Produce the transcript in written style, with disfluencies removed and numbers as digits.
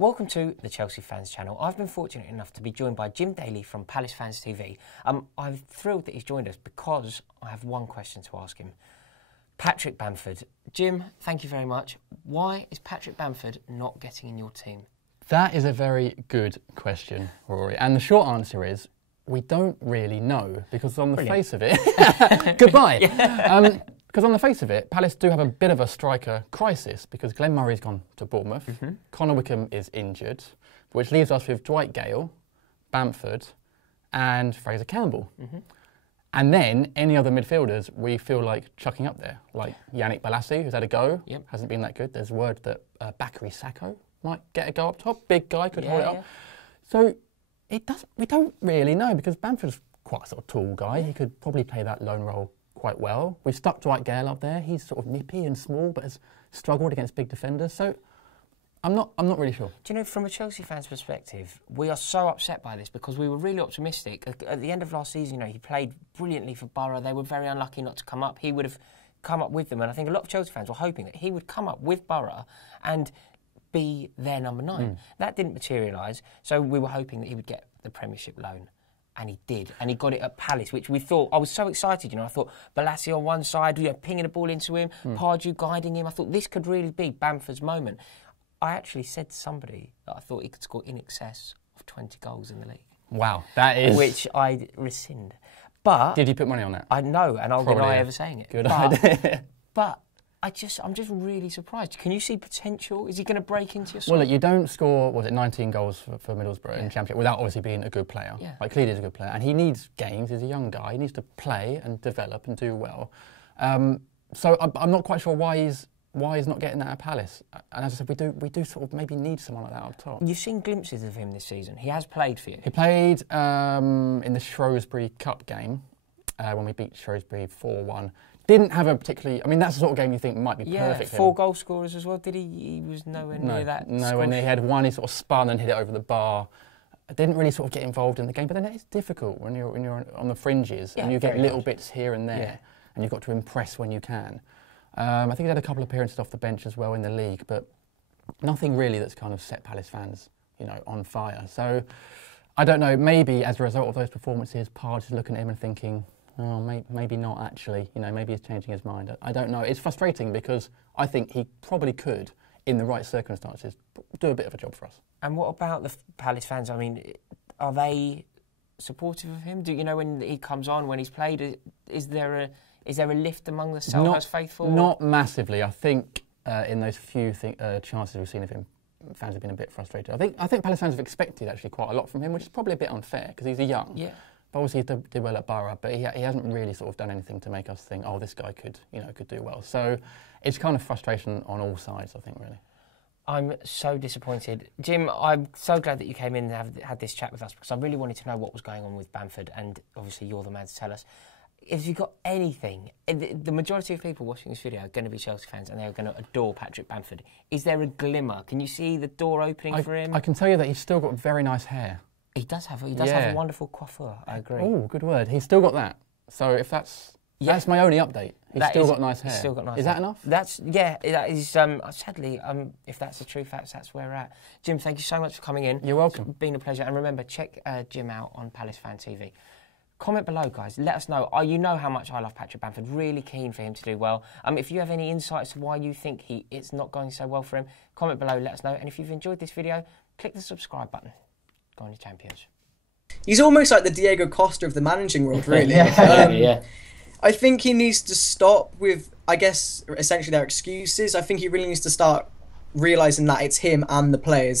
Welcome to the Chelsea Fans Channel. I've been fortunate enough to be joined by Jim Daly from Palace Fans TV. I'm thrilled that he's joined us because I have one question to ask him. Patrick Bamford. Jim, thank you very much. Why is Patrick Bamford not getting in your team? That is a very good question, Rory. And the short answer is, we don't really know, because on the face of it... Goodbye! Because on the face of it, Palace do have a bit of a striker crisis, because Glenn Murray's gone to Bournemouth, Connor Wickham is injured, which leaves us with Dwight Gale, Bamford and Fraser Campbell. And then any other midfielders we feel like chucking up there, like Yannick Bolasie, who's had a go, hasn't been that good. There's word that Bakary Sakho might get a go up top, big guy, could hold it up. So we don't really know, because Bamford's quite a sort of tall guy. He could probably play that lone role quite well. We've stuck Dwight Gale up there. He's sort of nippy and small, but has struggled against big defenders. So I'm not really sure. Do you know, from a Chelsea fan's perspective, we are so upset by this because we were really optimistic. At the end of last season, you know, he played brilliantly for Borough. They were very unlucky not to come up. He would have come up with them, and I think a lot of Chelsea fans were hoping that he would come up with Borough and be their number 9. That didn't materialise, so we were hoping that he would get the Premiership loan. And he did, and he got it at Palace, which we thought, I was so excited, you know, I thought Bolasie on one side, you know, pinging the ball into him, Pardew guiding him. I thought this could really be Bamford's moment. I actually said to somebody that I thought he could score in excess of 20 goals in the league. Wow, that is... Which I rescind. But... Did you put money on that? I know, and I'll deny ever saying it. Good idea. But I'm just really surprised. Can you see potential? Is he going to break into your side? Well, look, you don't score, was it 19 goals for Middlesbrough in the Championship without obviously being a good player. Like, clearly he's a good player. And he needs games. He's a young guy. He needs to play and develop and do well. So I'm not quite sure why he's not getting that at Palace. And as I said, we do sort of maybe need someone like that up top. You've seen glimpses of him this season. He has played for you. He played in the Shrewsbury Cup game when we beat Shrewsbury 4-1. Didn't have a particularly... I mean, that's the sort of game you think might be perfect for him. 4 goal scorers as well, did he? He was nowhere near that. Nowhere near. He had one, he sort of spun and hit it over the bar. Didn't really sort of get involved in the game, but then it's difficult when you're on the fringes and you get little bits here and there, and you've got to impress when you can. I think he had a couple of appearances off the bench as well in the league, but nothing really that's kind of set Palace fans, you know, on fire. So I don't know. Maybe as a result of those performances, Pardew is looking at him and thinking, oh, maybe not actually. You know, maybe he's changing his mind. I don't know. It's frustrating because I think he probably could, in the right circumstances, do a bit of a job for us. And what about the Palace fans? I mean, are they supportive of him? Do you know when he comes on, when he's played, is there a lift among the Selhurst faithful? Not massively. I think in those few chances we've seen of him, fans have been a bit frustrated. I think Palace fans have expected actually quite a lot from him, which is probably a bit unfair because he's a young. But obviously he did well at Borough, but he hasn't really sort of done anything to make us think, oh, this guy could do well. So it's kind of frustration on all sides, I think, really. I'm so disappointed. Jim, I'm so glad that you came in and had this chat with us because I really wanted to know what was going on with Bamford, and obviously you're the man to tell us. If you've got anything, the majority of people watching this video are going to be Chelsea fans and they're going to adore Patrick Bamford. Is there a glimmer? Can you see the door opening for him? I can tell you that he's still got very nice hair. He does have a wonderful coiffure, I agree. Oh, good word. He's still got that. So if that's my only update. He's still got nice hair. Still got nice hair. Is that enough? That is, sadly, if that's the true facts, that's where we're at. Jim, thank you so much for coming in. You're welcome. It's been a pleasure. And remember, check Jim out on Palace Fan TV. Comment below, guys. Let us know. You know how much I love Patrick Bamford. Really keen for him to do well. If you have any insights to why you think it's not going so well for him, comment below, let us know. And if you've enjoyed this video, click the subscribe button. Go on, you champions. He's almost like the Diego Costa of the managing world, really. I think he needs to stop with, I guess, essentially their excuses. I think he really needs to start realising that it's him and the players.